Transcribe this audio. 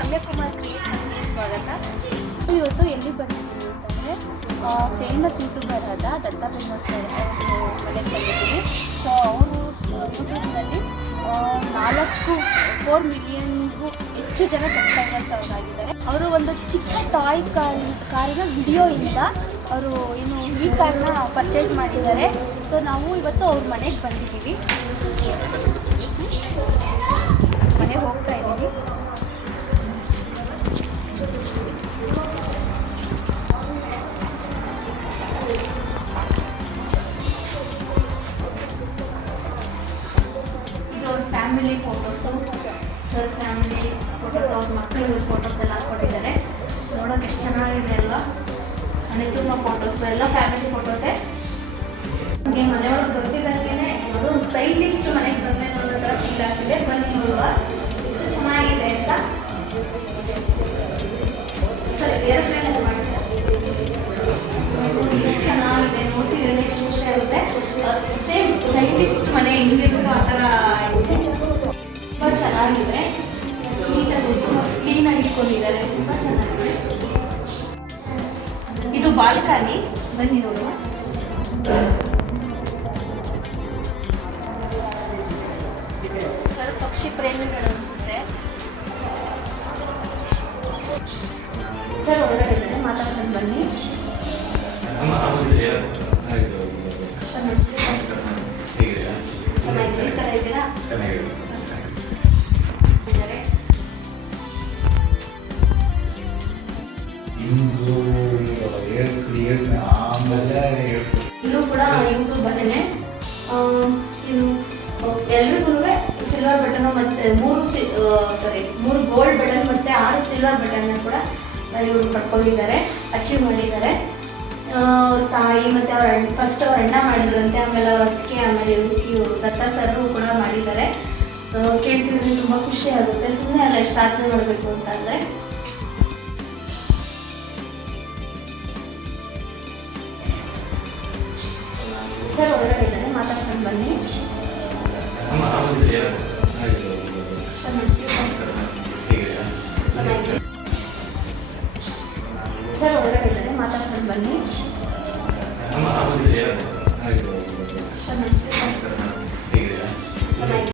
ರಮ್ಯಕುಮಾರ್ ಕ್ರಿಯೇಷನ್ಗೆ ಸ್ವಾಗತ. ಇವತ್ತು ಎಲ್ಲಿ ಬಂದಿದ್ದೀವಿ ಅಂತಂದರೆ ಫೇಮಸ್ ಯೂಟ್ಯೂಬರ್ ಆದ ದತ್ತ ಫೇಮಸ್ ಸರ್ ಅವರು ಮನೆಗೆ ಬಂದಿದ್ದೀವಿ. ಸೊ ಅವರು ಯೂಟ್ಯೂಬ್ನಲ್ಲಿ 4 ಮಿಲಿಯನ್ಗೂ ಹೆಚ್ಚು ಜನ ಸಬ್ಸ್ಕ್ರೈಬರ್ಸ್ ಅವರಾಗಿದ್ದಾರೆ. ಅವರು ಒಂದು ಚಿಕ್ಕ ಟಾಯ್ ಕಾರಿನ ವಿಡಿಯೋಯಿಂದ ಅವರು ಈ ಕಾರ್ನ ಪರ್ಚೇಸ್ ಮಾಡಿದ್ದಾರೆ. ಸೊ ನಾವು ಇವತ್ತು ಅವ್ರ ಮನೆಗೆ ಬಂದಿದ್ದೀವಿ. ಮನೆಗೆ ಹೋಗ್ತಾ ಇದ್ದೀವಿ. ಇದು ಅವ್ರ family photos, sir family photos, ಅವ್ರ ಮಕ್ಕಳು ಫೋಟೋಸ್ ಎಲ್ಲ ಹಾಕ್ಕೊಟ್ಟಿದ್ದಾರೆ. ನೋಡೋಕೆ ಎಷ್ಟು ಚೆನ್ನಾಗಿದೆ ಅಲ್ವಾ? ಮನೆ ತುಂಬ ಫೋಟೋಸು ಎಲ್ಲ ಫ್ಯಾಮಿಲಿ ಫೋಟೋಸೇ. ನಮಗೆ ಮನೆಯೊಳಗೆ ಬರ್ತಿದ್ದಂಗೆ ಅದು ಸೈಡ್ ಲಿಸ್ಟ್ ಮನೆಗೆ ಬಂದೆ ನೋಡೋ ಥರ ಫೀಲ್ ಆಗ್ತಿದೆ. ಬನ್ನಿ ನೋಡುವ ಎಷ್ಟು ಚೆನ್ನಾಗಿದೆ ಅಂತ. ಸರಿ, ಏರೋಪ್ಲೇನ್ ಎಲ್ಲ ಮಾಡಿದ್ದಾರೆ. ಎಷ್ಟು ಚೆನ್ನಾಗಿದೆ ನೋಡ್ತಿದ್ರೆ ಎಷ್ಟು ಖುಷಿ ಆಗುತ್ತೆ. ಸೇಮ್ ಸೈಡ್ ಲಿಸ್ಟ್ ಮನೆ ಹೆಂಗಿರುತ್ತೋ ಆ ಥರ ಇದೆ. ತುಂಬ ಚೆನ್ನಾಗಿದೆ. ನೀಟಾಗಿ ತುಂಬ ಕ್ಲೀನಾಗಿ ಇಟ್ಕೊಂಡಿದ್ದಾರೆ. ತುಂಬ ಚೆನ್ನಾಗಿದೆ. ಇದು ಬಾಲ್ಕನಿ. ಬನ್ನಿ ನೋಡುವ. ಪಕ್ಷಿ ಪ್ರೇಮಿಗಳು ಅನಿಸುತ್ತೆ. ಸರ್ ಒಳಗಡೆ ಇದ್ದಾರೆ, ಮಾತಾಡ್ಕೊಂಡು ಬನ್ನಿ. ಚೆನ್ನಾಗಿದ್ದೀರಾ? ಇಲ್ಲೂ ಕೂಡ ಯೂಟ್ಯೂಬರೇ. ಎಲ್ರಿಗೂ ಸಿಲ್ವರ್ ಬಟನ್ ಮತ್ತೆ 3 ಗೋಲ್ಡ್ ಬಟನ್ ಮತ್ತೆ 6 ಸಿಲ್ವರ್ ಬಟನ್ ಕೂಡ ಇವರು ಪಡ್ಕೊಂಡಿದ್ದಾರೆ, ಅಚೀವ್ ಮಾಡಿದ್ದಾರೆ. ಅವ್ರ ತಾಯಿ ಮತ್ತೆ ಅವ್ರ ಫಸ್ಟ್ ಅವ್ರ ಅಣ್ಣ ಮಾಡಿದ್ರಂತೆ, ಆಮೇಲೆ ಅವ್ರ ಅತ್ತಿಗೆ, ಆಮೇಲೆ ಇವರು ದತ್ತ ಸರ್ರು ಕೂಡ ಮಾಡಿದ್ದಾರೆ. ಕೇಳ್ತಿದ್ರೆ ತುಂಬ ಖುಷಿ ಆಗುತ್ತೆ. ಸುಮ್ಮನೆ ಅಲ್ಲ ಎಷ್ಟು ಸಾಧನೆ ಮಾಡಬೇಕು ಅಂತಂದರೆ. ಸರ್ ಒಳಗಡೆ ಇದ್ದಾರೆ, ಮಾತಾಡ್ಕೊಂಡು ಬನ್ನಿ.